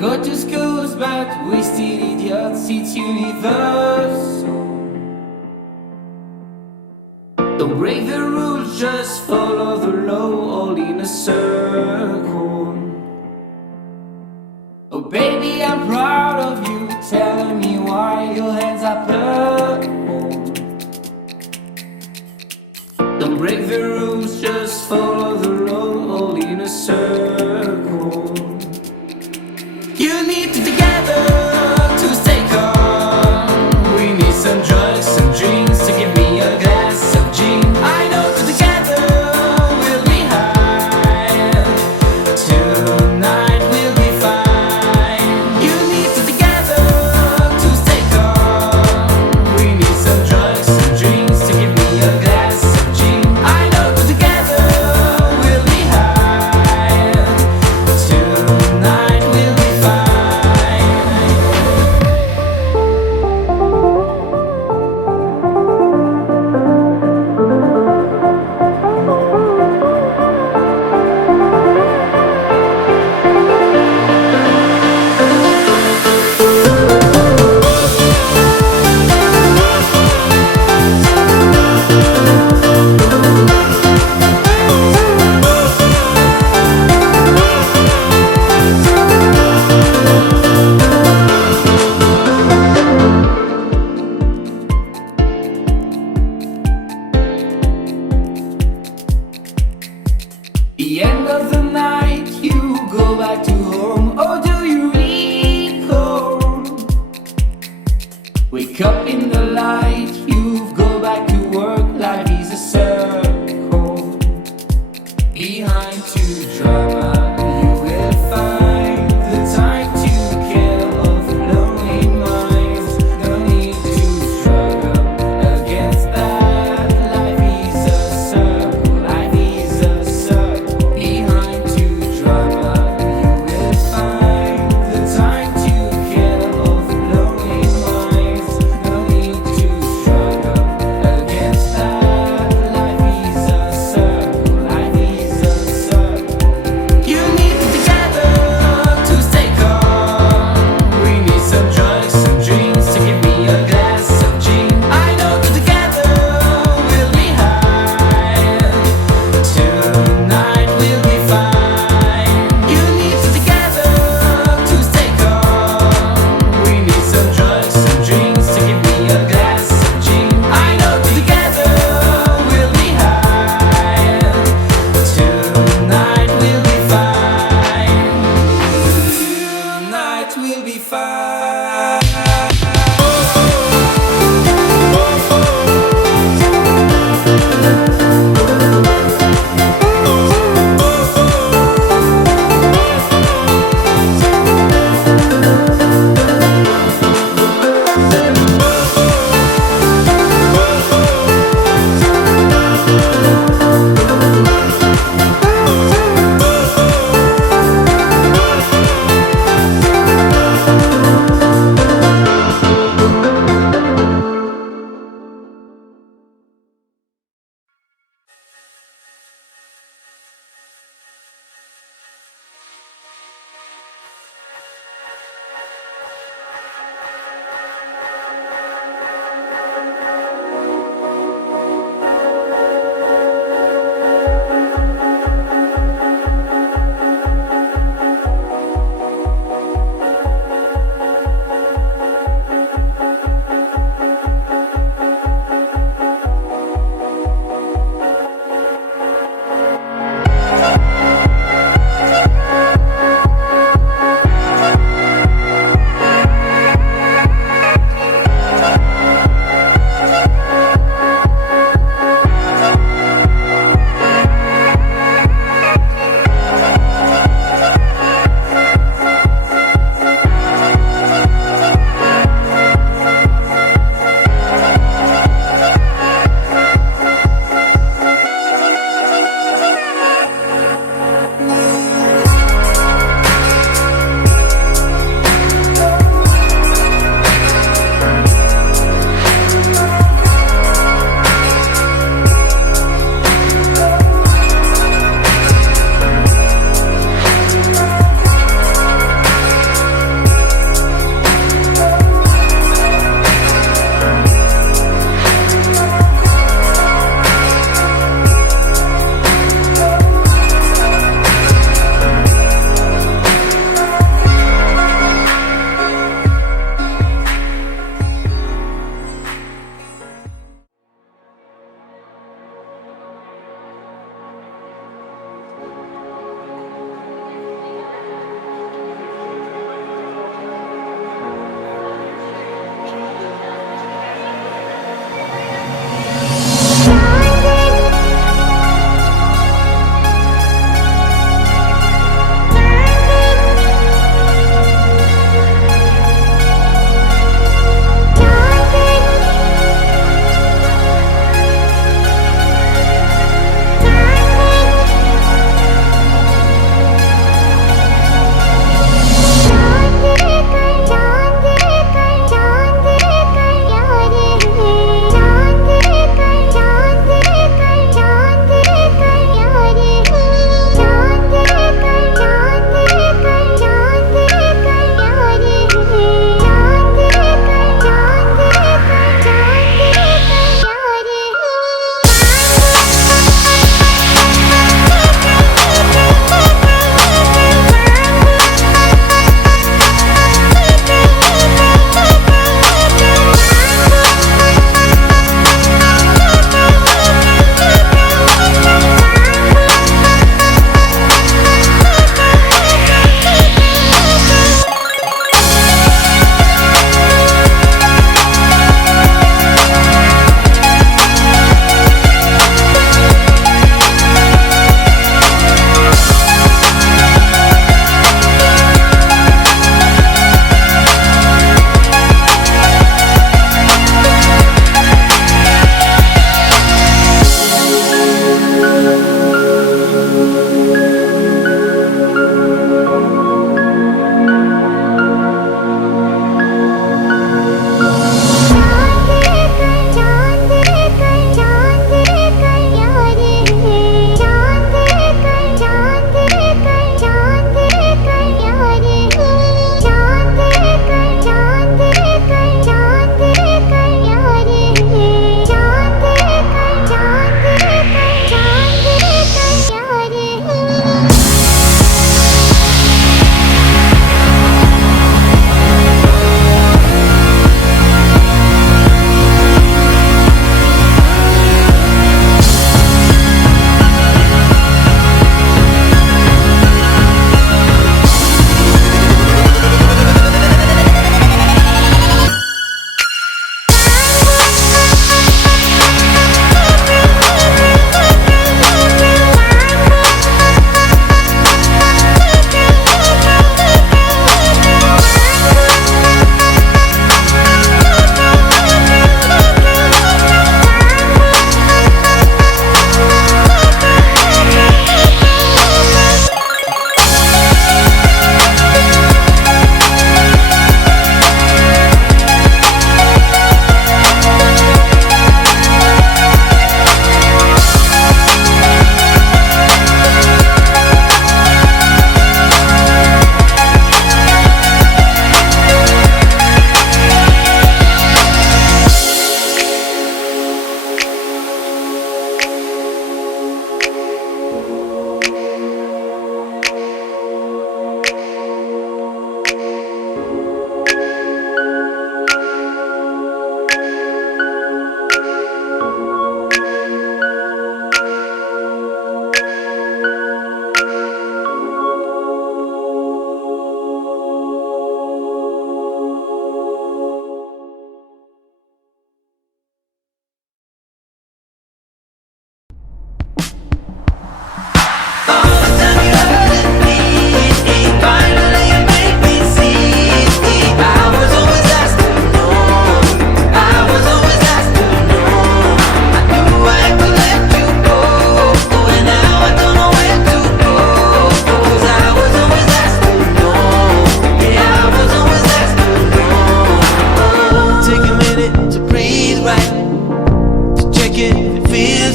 go to schools, but we still idiots, it's universal. Don't break the rules, just follow the law, all in a circle. Oh baby, I'm proud of you, telling me why your hands are purple. Don't break the rules, just follow the law, all in a circle. You need to together to stay calm. We need some drugs, some drinks to give me a glass of gin. I know together we'll be high. Tonight we'll be fine. You need to together to stay calm. We need some drugs, some drinks to give me a glass of gin. I know together we'll be high. Tonight we'll be fine. The end of the night, you go back to home, or do you recall? Wake up in the light, you go back to work, life is a circle. Behind to drama, you will find the time to kill off lonely minds. No need to struggle against that. Life is a circle, life is a circle. Behind to drama, you will find the time to kill off lonely minds. No need to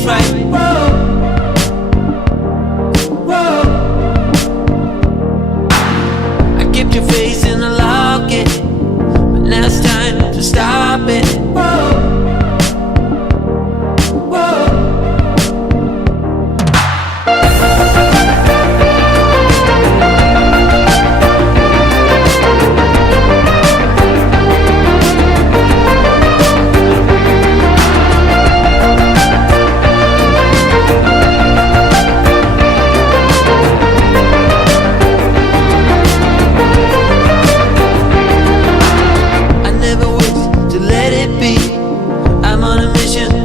is right. Whoa, whoa. I kept your face in the locket, but now it's time to stop it. Whoa, whoa.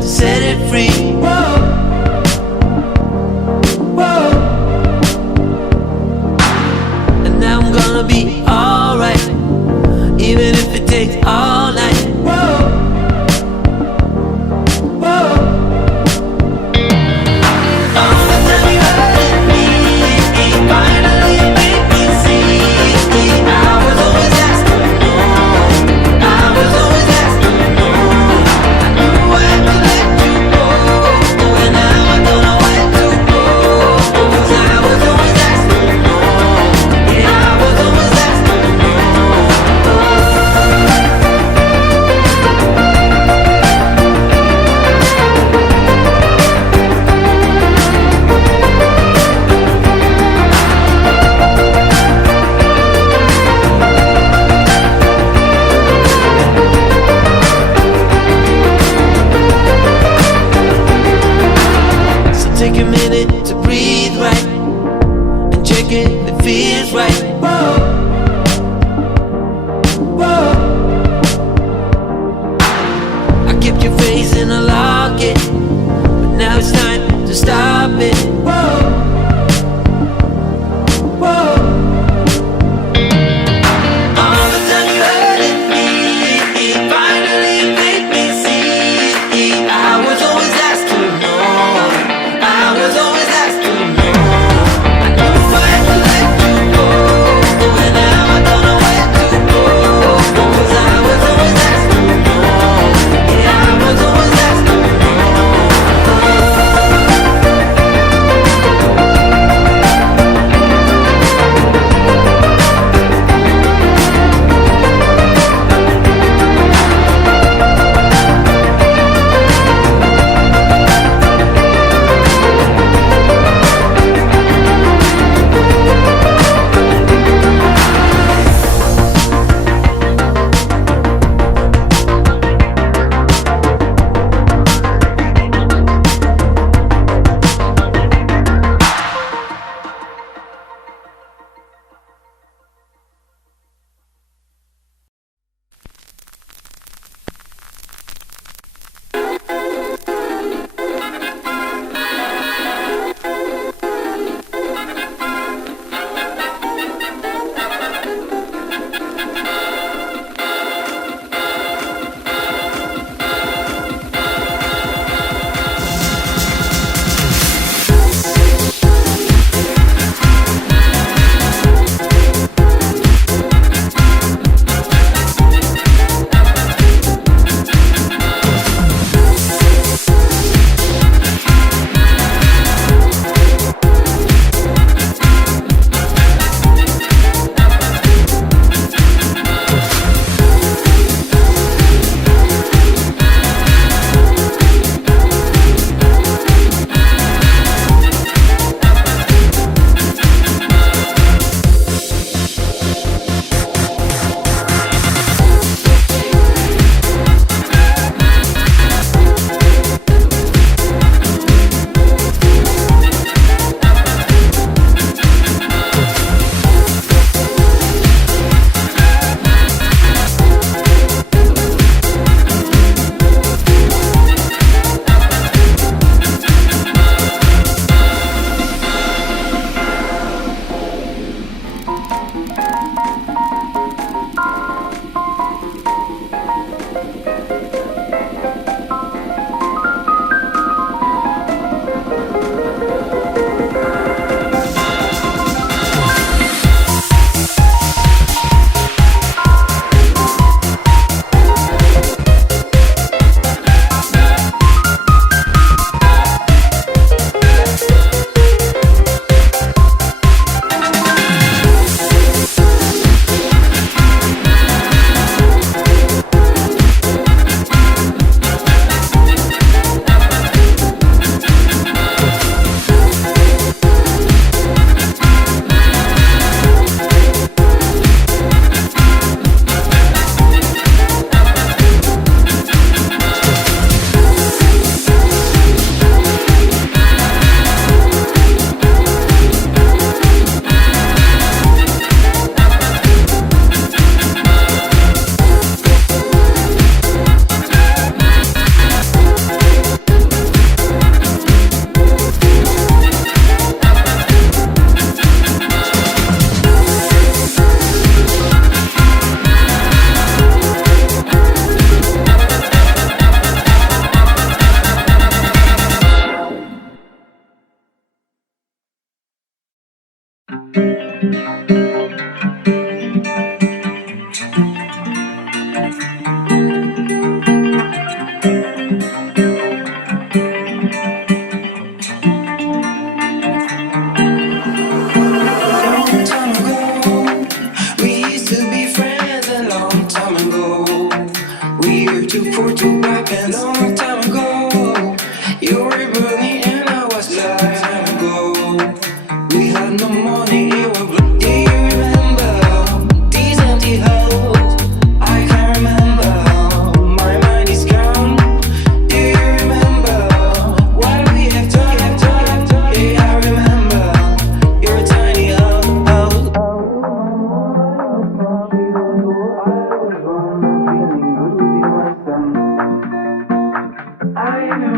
Set it free. Whoa, whoa. And now I'm gonna be alright, even if it takes all night. Whoa, whoa. All the time you hurted me, finally made me see. I was always asking no, I was always asking no. I knew I had to let you go.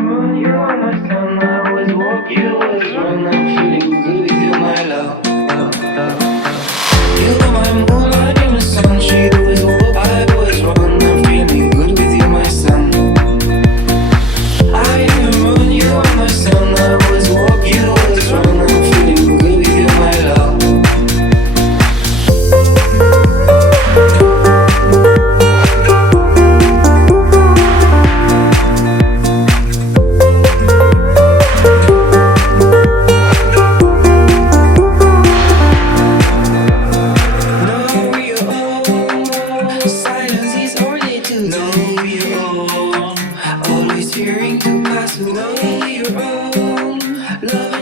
moon, you are my sun. I always walk, you always run. I'm feeling good with you, my love. You are my moonlight, you're my sun. She always walk, I always run. I'm feeling good with you, my sun. I am the moon, you are my sun. I always walk, you always run. I'm feeling good with you, my love. Silence is all they do. Know your own. Always fearing to pass. Know your own. Love